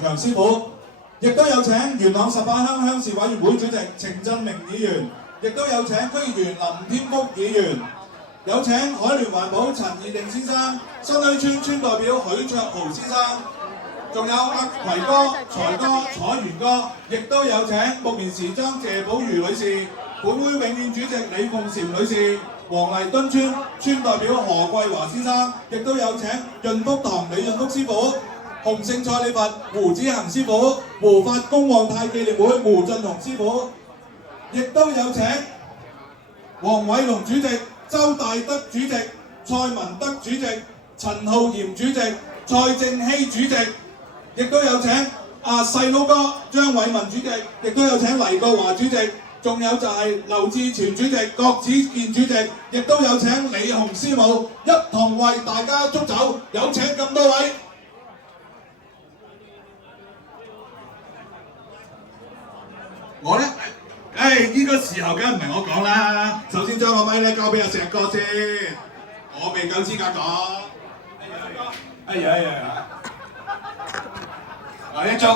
強師傅，亦都有請元朗18鄉鄉事委員會主席程振明議員，亦都有請區議員林添福議員，有請海聯環保陳義定先生、新墟村村代表許卓豪先生，仲有阿葵哥、財哥、彩源哥，亦都有請木棉時裝謝寶如女士、本會永遠主席李鳳嬋女士、黃泥墩村村代表何桂華先生，亦都有請潤福堂李潤福師傅、洪聖蔡李佛胡子恒師傅、胡發公旺泰紀念會胡進雄師傅，亦都有請黃偉龍主席、周大德主席、蔡文德主席、陳浩賢主席、蔡正熙主席，亦都有請細佬哥張偉文主席，亦都有請黎國華主席，仲有就係劉志全主席、郭子健主席，亦都有請李紅師母一同為大家祝酒，有請咁多位。我咧，呢個時候梗係唔係我講啦。首先將個咪咧交俾阿石哥先，我未夠資格講。哎呀！一祝。